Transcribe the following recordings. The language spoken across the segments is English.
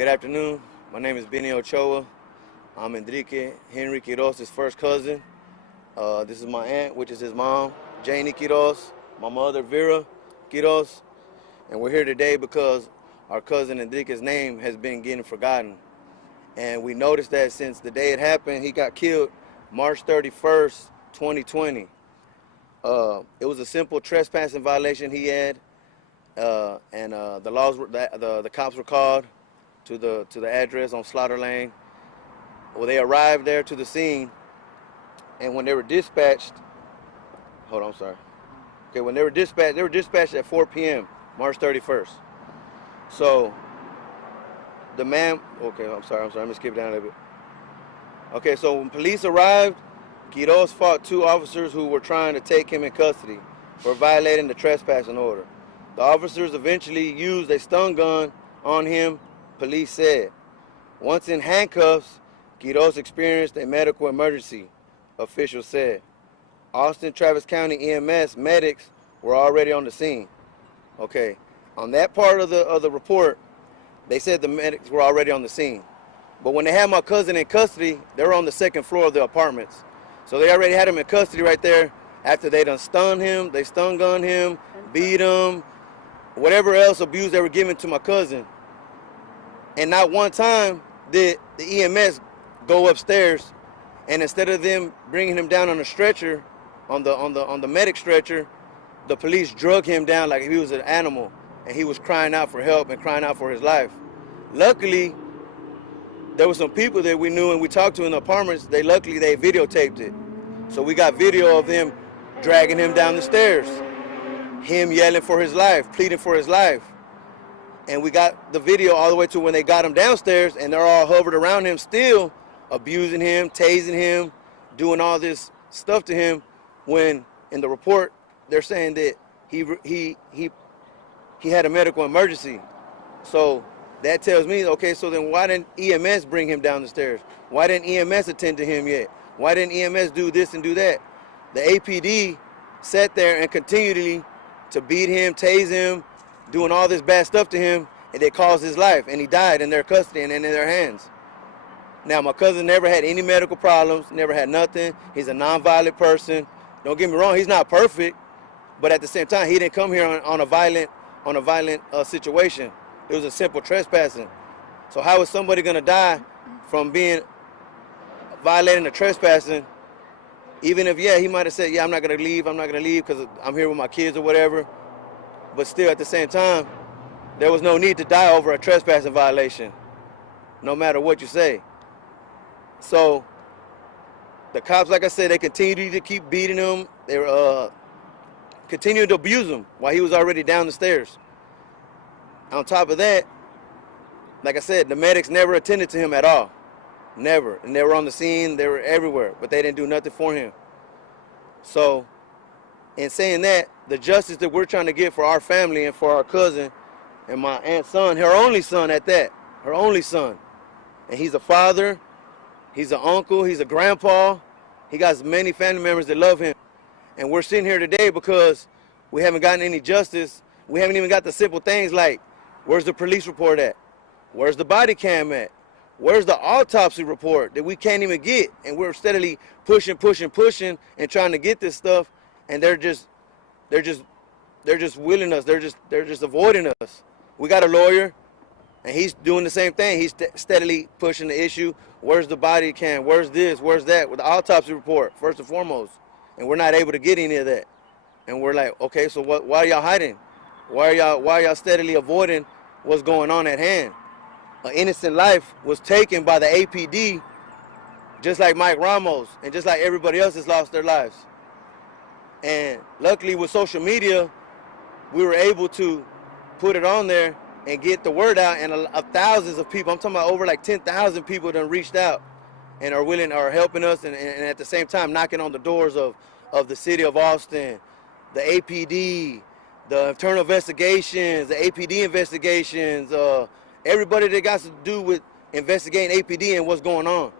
Good afternoon. My name is Benny Ochoa. I'm Enrique Quiroz' first cousin. This is my aunt, which is his mom, Janie Quiroz, my mother, Vera Quiroz. And we're here today because our cousin Enrique's name has been getting forgotten. And we noticed that since the day it happened, he got killed March 31st, 2020. It was a simple trespassing violation he had, and the cops were called to the address on Slaughter Lane. Well, they arrived there to the scene, and when they were dispatched, when they were dispatched at 4 p.m. March 31st. So the man, let me skip down a little bit. Okay, so when police arrived, Quiroz fought two officers who were trying to take him in custody for violating the trespassing order. The officers eventually used a stun gun on him, police said. Once in handcuffs, Quiroz experienced a medical emergency, officials said. Austin Travis County EMS medics were already on the scene. Okay, on that part of the report, they said the medics were already on the scene. But when they had my cousin in custody, they were on the second floor of the apartments. So they already had him in custody right there after they done stunned him, they stun gunned him, beat him, whatever else abuse they were giving to my cousin. And not one time did the EMS go upstairs, and instead of them bringing him down on a stretcher, on the medic stretcher, the police drug him down like he was an animal, and he was crying out for help and crying out for his life. Luckily, there were some people that we knew and we talked to in the apartments. Luckily they videotaped it. So we got video of them dragging him down the stairs, him yelling for his life, pleading for his life. And we got the video all the way to when they got him downstairs, and they're all hovered around him still, abusing him, tasing him, doing all this stuff to him, when in the report they're saying that he had a medical emergency. So that tells me, okay, so then why didn't EMS bring him down the stairs? Why didn't EMS attend to him yet? Why didn't EMS do this and do that? The APD sat there and continually to beat him, tase him, doing all this bad stuff to him, and they caused his life, and he died in their custody and in their hands. Now, my cousin never had any medical problems, never had nothing. He's a non-violent person. Don't get me wrong, he's not perfect, but at the same time, he didn't come here on a violent situation. It was a simple trespassing. So how is somebody gonna die from violating the trespassing? Even if, he might have said, I'm not gonna leave because I'm here with my kids or whatever. But still, at the same time, there was no need to die over a trespassing violation, no matter what you say. So the cops, like I said, they continued to keep beating him. They continued to abuse him while he was already down the stairs. On top of that, like I said, the medics never attended to him at all. Never. And they were on the scene, they were everywhere, but they didn't do nothing for him. So, in saying that, the justice that we're trying to get for our family and for our cousin and my aunt's son, her only son at that, her only son. And he's a father, he's an uncle, he's a grandpa. He got many family members that love him. And we're sitting here today because we haven't gotten any justice. We haven't even got the simple things like, where's the police report at? Where's the body cam at? Where's the autopsy report that we can't even get? And we're steadily pushing and trying to get this stuff, and they're just willing us. They're just avoiding us. We got a lawyer, and he's doing the same thing. He's steadily pushing the issue. Where's the body cam? Where's this? Where's that? With the autopsy report, first and foremost. And we're not able to get any of that. And we're like, okay, so why are y'all hiding? Why are y'all steadily avoiding what's going on at hand? An innocent life was taken by the APD, just like Mike Ramos, and just like everybody else has lost their lives. And luckily with social media, we were able to put it on there and get the word out, and thousands of people, I'm talking about over like 10,000 people done reached out and are helping us, and at the same time knocking on the doors of the city of Austin, the APD, the internal investigations, the APD investigations, everybody that got to do with investigating APD and what's going on.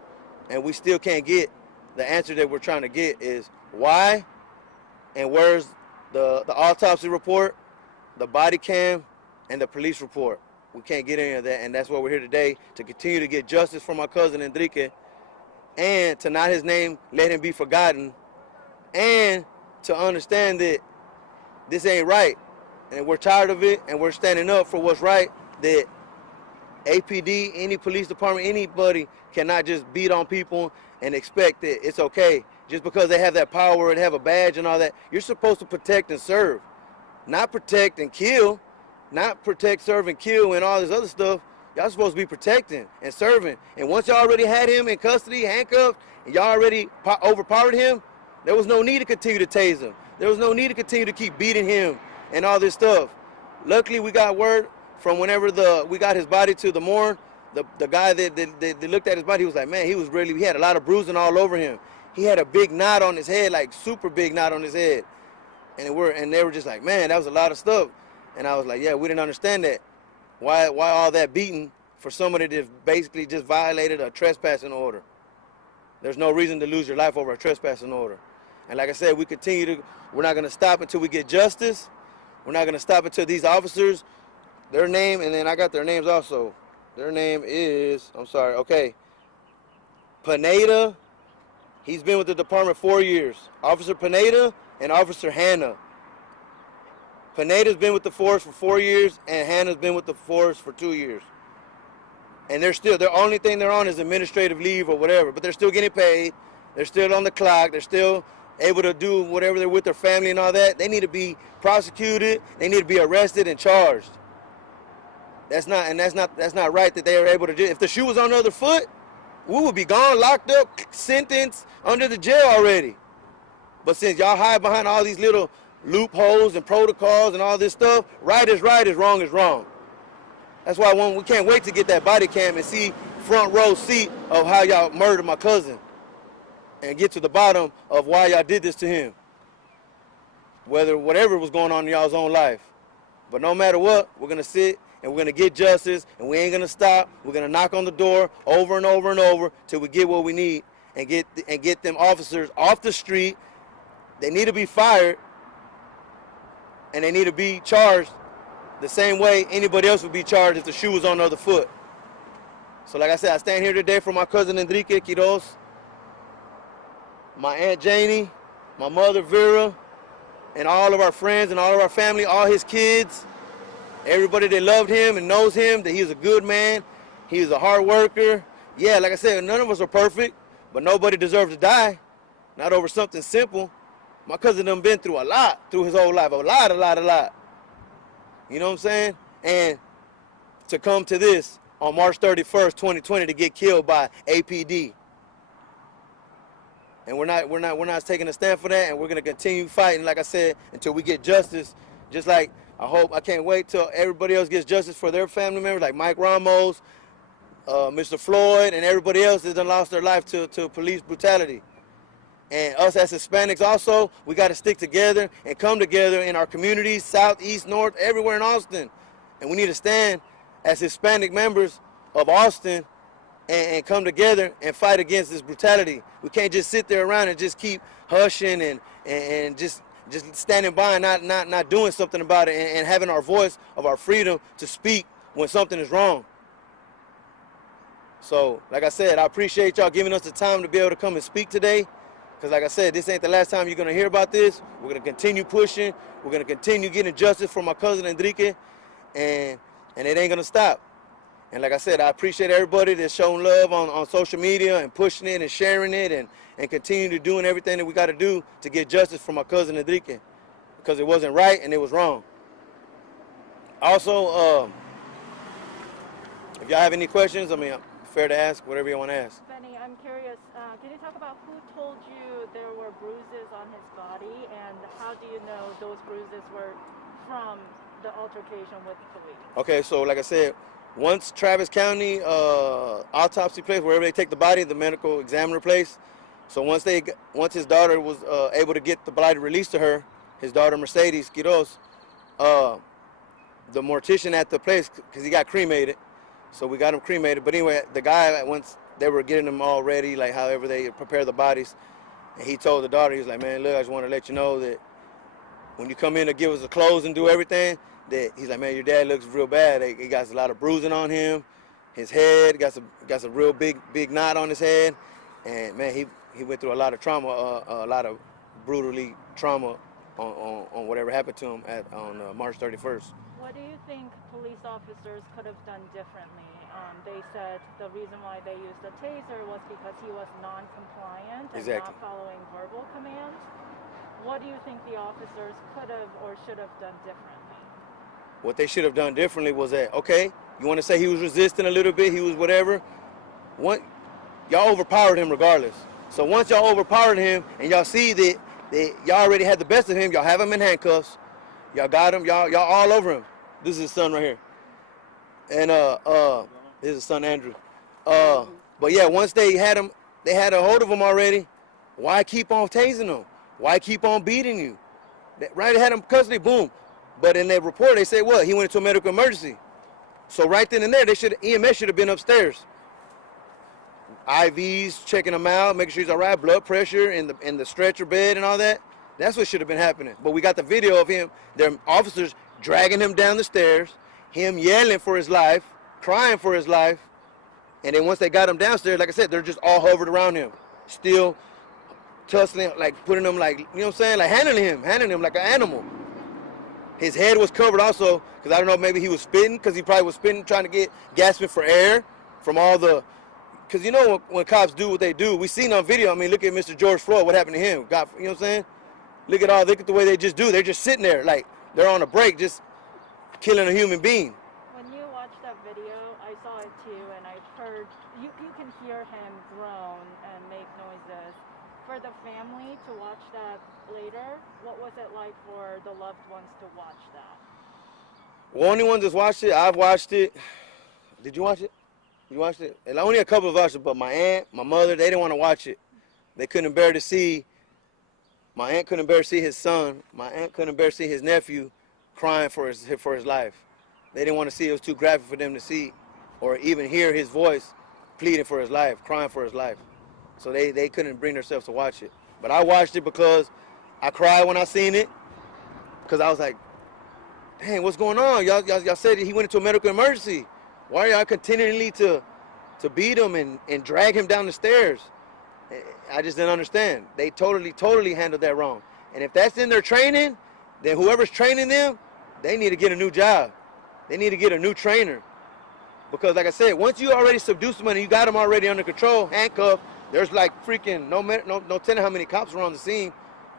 And we still can't get the answer that we're trying to get is why and where's the autopsy report, the body cam, and the police report. We can't get any of that, and that's why we're here today, to continue to get justice for my cousin Enrique, and to not his name let him be forgotten, and to understand that this ain't right, and we're tired of it, and we're standing up for what's right, that APD, any police department, anybody cannot just beat on people and expect that it's okay. Just because they have that power and have a badge and all that, you're supposed to protect and serve, not protect and kill, not protect, serve, and kill and all this other stuff. Y'all supposed to be protecting and serving. And once y'all already had him in custody, handcuffed, and y'all already overpowered him, there was no need to continue to tase him. There was no need to continue to keep beating him and all this stuff. Luckily, we got word from whenever we got his body to the morgue. The guy that looked at his body, he was like, man, he had a lot of bruising all over him. He had a big knot on his head, like super big knot on his head. And they were just like, man, that was a lot of stuff. And I was like, yeah, we didn't understand that. Why all that beating for somebody that basically just violated a trespassing order? There's no reason to lose your life over a trespassing order. And like I said, we're not going to stop until we get justice. We're not going to stop until these officers, their name, and then I got their names also. Their name is, okay, Pineda. He's been with the department 4 years. Officer Pineda and Officer Hannah. Pineda's been with the force for 4 years, and Hannah's been with the force for 2 years. And the only thing they're on is administrative leave or whatever, but they're still getting paid. They're still on the clock. They're still able to do whatever they're with their family and all that. They need to be prosecuted. They need to be arrested and charged. That's not right that they are able to do. If the shoe was on the other foot, we would be gone, locked up, sentenced, under the jail already. But since y'all hide behind all these little loopholes and protocols and all this stuff, right is wrong is wrong. That's why we can't wait to get that body cam and see front row seat of how y'all murdered my cousin and get to the bottom of why y'all did this to him. Whatever was going on in y'all's own life. But no matter what, we're going to sit and we're going to get justice, and we ain't going to stop. We're going to knock on the door over and over and over till we get what we need and get them officers off the street. They need to be fired, and they need to be charged the same way anybody else would be charged if the shoe was on the other foot. So like I said, I stand here today for my cousin Enrique Quiroz, my Aunt Janie, my mother Vera, and all of our friends and all of our family, all his kids, everybody that loved him and knows him, that he's a good man, he's a hard worker. Yeah, like I said, none of us are perfect, but nobody deserves to die, not over something simple. My cousin done been through a lot through his whole life, a lot. You know what I'm saying? And to come to this on March 31st, 2020, to get killed by APD. And we're not taking a stand for that, and we're gonna continue fighting, like I said, until we get justice. Just like I can't wait till everybody else gets justice for their family members, like Mike Ramos, Mr. Floyd, and everybody else that done lost their life to police brutality. And us as Hispanics also, we got to stick together and come together in our communities, south, east, north, everywhere in Austin. And we need to stand as Hispanic members of Austin and come together and fight against this brutality. We can't just sit there around and just keep hushing and just standing by and not doing something about it and having our voice of our freedom to speak when something is wrong. So, like I said, I appreciate y'all giving us the time to be able to come and speak today. Because like I said, this ain't the last time you're going to hear about this. We're going to continue pushing. We're going to continue getting justice for my cousin Enrique. And it ain't going to stop. And like I said, I appreciate everybody that's showing love on social media and pushing it and sharing it and continue to doing everything that we got to do to get justice for my cousin Enrique. Because it wasn't right and it was wrong. Also, if y'all have any questions, I mean, fair to ask, whatever you want to ask. Benny, I'm curious, can you talk about who told you there were bruises on his body, and how do you know those bruises were from the altercation with police? Okay, so like I said, once Travis County autopsy place, wherever they take the body, the medical examiner place, so once his daughter was able to get the body released to her, his daughter Mercedes Quiroz, the mortician at the place, because he got cremated, so we got him cremated. But anyway, the guy, once they were getting them all ready, like however they prepare the bodies, and he told the daughter, he was like, man, look, I just want to let you know that when you come in to give us the clothes and do everything, that he's like, man, your dad looks real bad. He got a lot of bruising on him. His head got some real big knot on his head, and man, he went through a lot of trauma, a lot of brutally trauma on whatever happened to him on March 31st. What do you think police officers could have done differently? They said the reason why they used a taser was because he was non-compliant and Exactly. not following verbal commands. What do you think the officers could have or should have done differently? What they should have done differently was that, okay, you want to say he was resisting a little bit, he was whatever. Y'all overpowered him regardless. So once y'all overpowered him and y'all see that y'all already had the best of him, y'all have him in handcuffs, y'all got him, y'all all over him. This is his son right here. And this is his son Andrew. But yeah, once they had a hold of him already, why keep on tasing him? Why keep on beating you? Right, they had him custody, boom. But in their report, they said what? He went into a medical emergency. So right then and there, EMS should have been upstairs. IVs, checking him out, making sure he's all right, blood pressure in the stretcher bed and all that. That's what should have been happening. But we got the video of him, their officers dragging him down the stairs, him yelling for his life, crying for his life. And then once they got him downstairs, like I said, they're just all hovered around him, still tussling, like putting him like, you know what I'm saying, like handling him like an animal. His head was covered also, because I don't know, maybe he was spitting, because he probably was spitting, trying to gasping for air from all the, because you know when cops do what they do, we seen on video, I mean, look at Mr. George Floyd, what happened to him, you know what I'm saying? Look at the way they just do, they're just sitting there, like they're on a break, just killing a human being. When you watch that video, I saw it too, and I've heard, you can hear him groan and make noises. For the family to watch that later, what was it like for the loved ones to watch that? Well, only one that's watched it, I've watched it. Did you watch it? You watched it? And only a couple of us, but my aunt, my mother, they didn't want to watch it. They couldn't bear to see, my aunt couldn't bear to see his son, my aunt couldn't bear to see his nephew crying for his life. They didn't want to see, it was too graphic for them to see or even hear his voice pleading for his life, crying for his life. So they couldn't bring themselves to watch it. But I watched it because I cried when I seen it, because I was like, dang, what's going on? Y'all said he went into a medical emergency. Why are y'all continually to beat him and drag him down the stairs? I just didn't understand. They totally handled that wrong. And if that's in their training, then whoever's training them, they need to get a new job. They need to get a new trainer. Because like I said, once you already subdue somebody, you got them already under control, handcuffed, there's like freaking no telling how many cops were on the scene,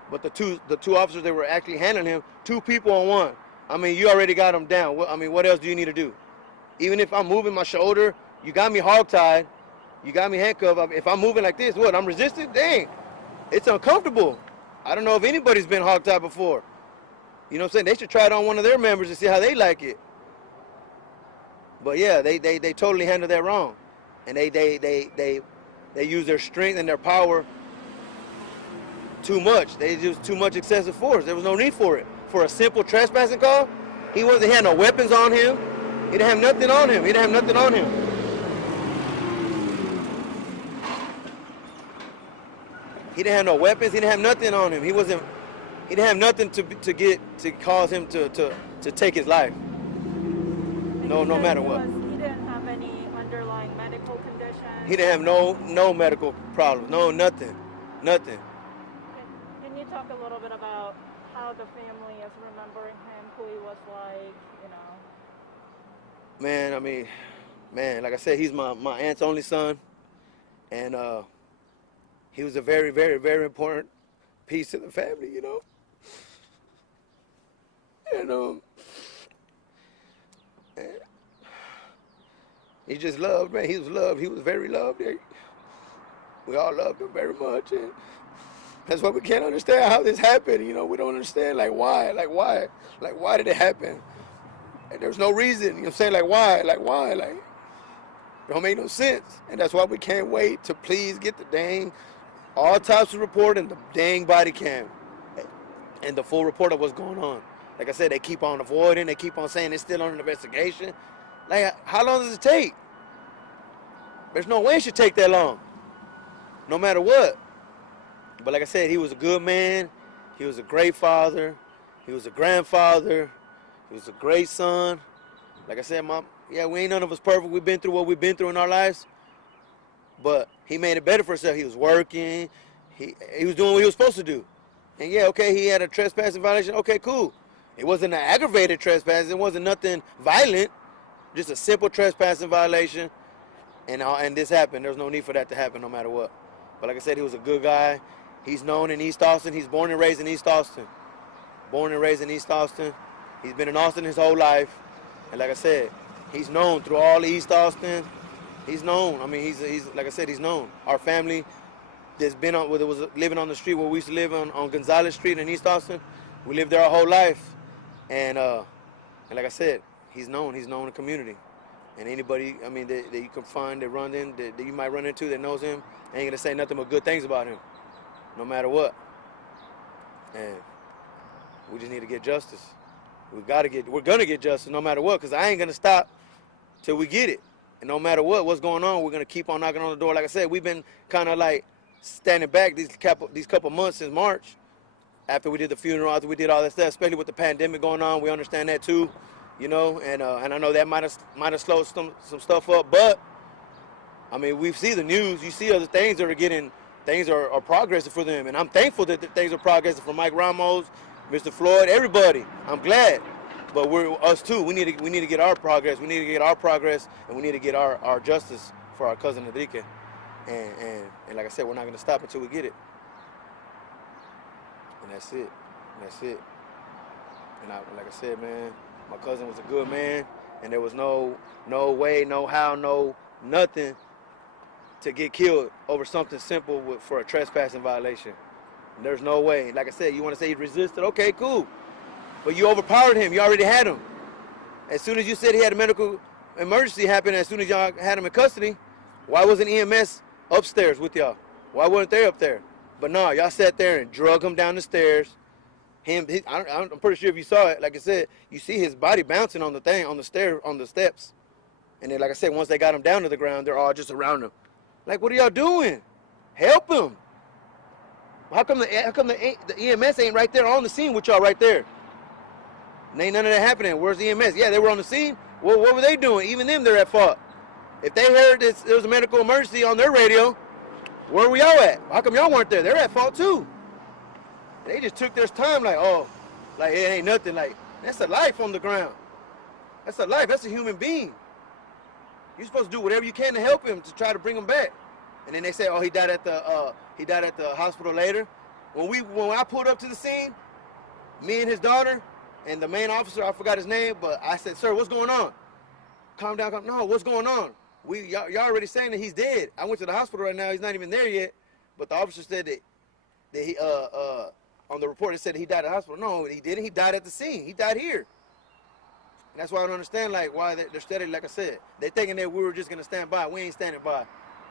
but the two officers that were actually handling him, 2 people on one. I mean, you already got him down. I mean, what else do you need to do? Even if I'm moving my shoulder, you got me hogtied, you got me handcuffed. If I'm moving like this, what? I'm resisting? Dang, it's uncomfortable. I don't know if anybody's been hogtied before. You know what I'm saying? They should try it on one of their members to see how they like it. But yeah, they totally handled that wrong, and they use their strength and their power too much. They used too much excessive force. There was no need for it. For a simple trespassing call, he had no weapons on him. He didn't have nothing on him. He didn't have nothing on him. He didn't have no weapons. He didn't have nothing on him. He didn't have nothing to cause him to take his life. No matter what. He didn't have any underlying medical conditions. He didn't have no medical problems. No, nothing. Can you talk a little bit about how the family is remembering him, who he was like, you know? Man, I mean, like I said, he's my aunt's only son, and he was a very, very, very important piece of the family, you know. And he just loved, man. He was loved. He was very loved. We all loved him very much, and that's why we can't understand how this happened. You know, we don't understand, like, why did it happen? And there's no reason. You know what I'm saying? Like, why? It don't make no sense. And that's why we can't wait to please get the dang autopsy report and the dang body cam and the full report of what's going on. Like I said, they keep on avoiding. They keep on saying it's still under investigation. Like, how long does it take? There's no way it should take that long, no matter what. But like I said, he was a good man. He was a great father. He was a grandfather. He was a great son. Like I said, yeah, we ain't none of us perfect. We've been through what we've been through in our lives. But he made it better for himself. He was working. He was doing what he was supposed to do. And yeah, okay, he had a trespassing violation. Okay, cool. It wasn't an aggravated trespass. It wasn't nothing violent. Just a simple trespassing violation. And this happened. There's no need for that to happen no matter what. But like I said, he was a good guy. He's known in East Austin. He's born and raised in East Austin. Born and raised in East Austin. He's been in Austin his whole life. And like I said, he's known through all of East Austin. He's known. I mean, he's like I said, he's known. Our family that's been on, was living on the street where we used to live on Gonzalez Street in East Austin. We lived there our whole life. And like I said, he's known. He's known in the community. And anybody, I mean, that you can find that run in, that you might run into that knows him, ain't gonna say nothing but good things about him, no matter what. And we just need to get justice. We're gonna get justice no matter what, because I ain't gonna stop till we get it. And no matter what's going on, we're gonna keep on knocking on the door. Like I said, we've been kind of like standing back these couple months since March, after we did the funeral, after we did all that stuff, especially with the pandemic going on. We understand that too, you know, and I know that might have slowed some stuff up, but I mean, we see the news. You see other things that things are progressing for them, and I'm thankful that things are progressing for Mike Ramos, Mr. Floyd, everybody. I'm glad, but we're us too. We need to get our progress. We need to get our progress, and we need to get our justice for our cousin Enrique. And like I said, we're not going to stop until we get it. And that's it. And that's it. And like I said, man, my cousin was a good man, and there was no way, no how, no nothing to get killed over something simple for a trespassing violation. And there's no way. Like I said, you want to say he resisted? Okay, cool. But you overpowered him. You already had him. As soon as you said he had a medical emergency happen, as soon as y'all had him in custody, why wasn't EMS upstairs with y'all? Why weren't they up there? But no, y'all sat there and drug him down the stairs. I'm pretty sure if you saw it, like I said, you see his body bouncing on the thing, on the steps. And then, like I said, once they got him down to the ground, they're all just around him. Like, what are y'all doing? Help him. How come the EMS ain't right there on the scene with y'all right there? And ain't none of that happening. Where's the EMS? Yeah, they were on the scene. Well, what were they doing? Even them, they're at fault. If they heard there was a medical emergency on their radio, where were y'all at? How come y'all weren't there? They're at fault too. They just took their time like, oh, like it ain't nothing. Like, that's a life on the ground. That's a life. That's a human being. You're supposed to do whatever you can to help him, to try to bring him back. And then they say, oh, he died at the hospital later. When I pulled up to the scene, me and his daughter and the main officer, I forgot his name, but I said, sir, what's going on? Calm down. No, what's going on? Y'all already saying that he's dead. I went to the hospital right now. He's not even there yet. But the officer said that he on the report it said that he died at the hospital. No, he didn't. He died at the scene. He died here. And that's why I don't understand like why they're steady. Like I said, they thinking that we were just gonna stand by. We ain't standing by,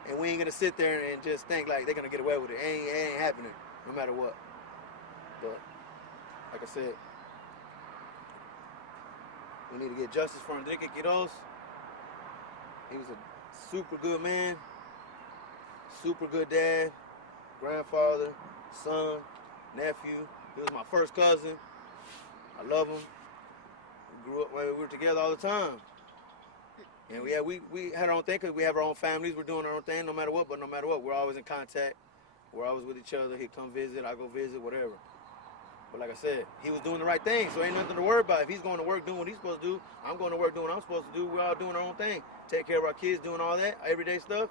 and we ain't gonna sit there and just think like they're gonna get away with it. It ain't happening, no matter what. But like I said, we need to get justice for Enrique Quiroz. He was a super good man, super good dad, grandfather, son, nephew. He was my first cousin. I love him. We grew up, we were together all the time. And we had our own thing because we have our own families. We're doing our own thing no matter what, but no matter what, we're always in contact. We're always with each other. He'd come visit, I go visit, whatever. But like I said, he was doing the right thing, so ain't nothing to worry about. If he's going to work doing what he's supposed to do, I'm going to work doing what I'm supposed to do. We're all doing our own thing. Take care of our kids, doing all that, everyday stuff.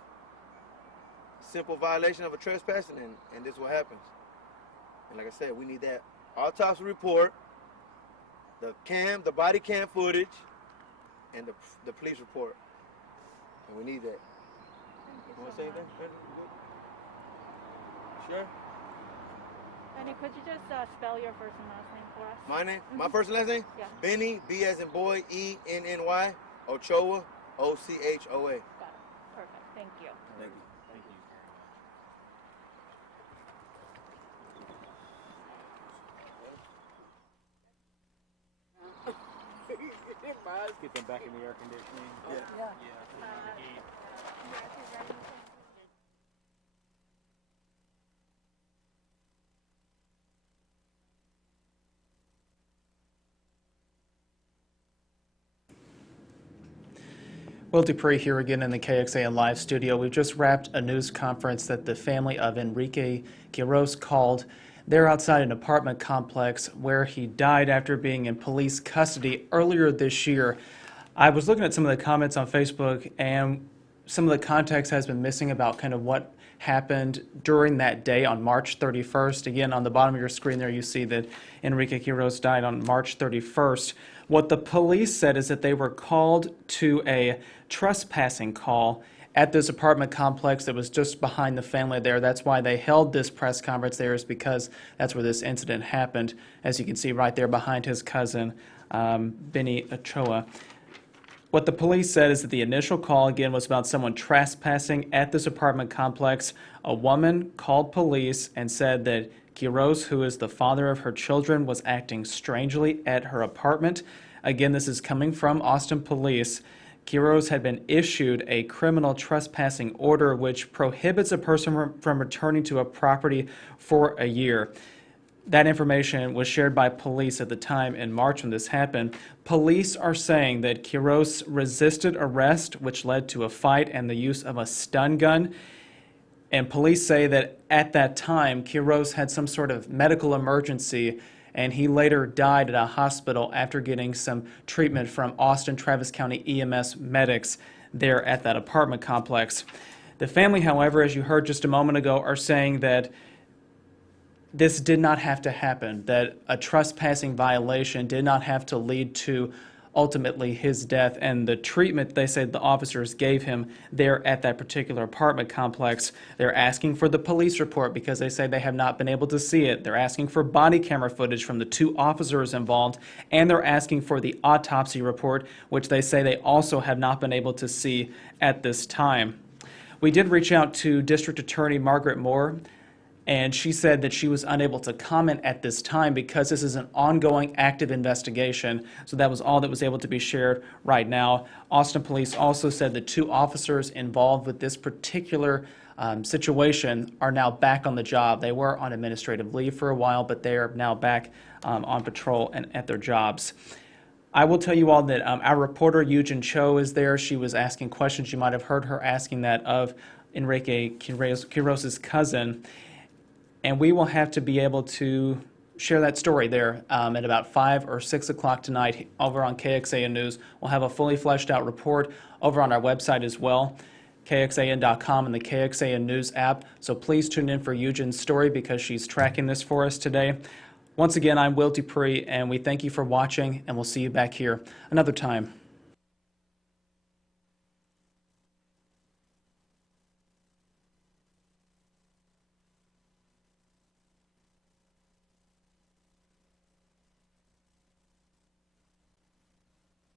Simple violation of a trespassing, and this is what happens. And like I said, we need that autopsy report, the body cam footage, and the police report. And we need that. You want to say anything? Sure. Benny, could you just spell your first and last name for us? My name? My first and last name? Yeah. Benny, B as in boy, E-N-N-Y, Ochoa, O-C-H-O-A. Got it. Perfect. Thank you. Thank you. Get them back in the air conditioning. Yeah. Yeah. Will Dupree here again in the KXAN Live studio. We've just wrapped a news conference that the family of Enrique Quiroz called. They're outside an apartment complex where he died after being in police custody earlier this year. I was looking at some of the comments on Facebook, and some of the context has been missing about kind of what happened during that day on March 31st. Again, on the bottom of your screen there, you see that Enrique Quiroz died on March 31st. What the police said is that they were called to a trespassing call at this apartment complex that was just behind the family there. That's why they held this press conference there, is because that's where this incident happened, as you can see right there behind his cousin, Benny Ochoa. What the police said is that the initial call, again, was about someone trespassing at this apartment complex. A woman called police and said that Quiroz, who is the father of her children, was acting strangely at her apartment. Again, this is coming from Austin Police. Quiroz had been issued a criminal trespassing order which prohibits a person from returning to a property for a year. That information was shared by police at the time in March when this happened. Police are saying that Quiroz resisted arrest, which led to a fight and the use of a stun gun. And police say that at that time, Quiroz had some sort of medical emergency, and he later died at a hospital after getting some treatment from Austin Travis County EMS medics there at that apartment complex. The family, however, as you heard just a moment ago, are saying that this did not have to happen, that a trespassing violation did not have to lead to ultimately his death, and the treatment they said the officers gave him there at that particular apartment complex. They're asking for the police report because they say they have not been able to see it. They're asking for body camera footage from the two officers involved, and they're asking for the autopsy report, which they say they also have not been able to see at this time. We did reach out to District Attorney Margaret Moore, and she said that she was unable to comment at this time because this is an ongoing active investigation. So that was all that was able to be shared right now. Austin Police also said the two officers involved with this particular situation are now back on the job. They were on administrative leave for a while, but they are now back on patrol and at their jobs. I will tell you all that our reporter, Yujin Cho, is there. She was asking questions. You might have heard her asking that of Enrique Quiroz's cousin. And we will have to be able to share that story there at about 5 or 6 o'clock tonight over on KXAN News. We'll have a fully fleshed out report over on our website as well, KXAN.com and the KXAN News app. So please tune in for Eugene's story because she's tracking this for us today. Once again, I'm Will Dupree, and we thank you for watching, and we'll see you back here another time.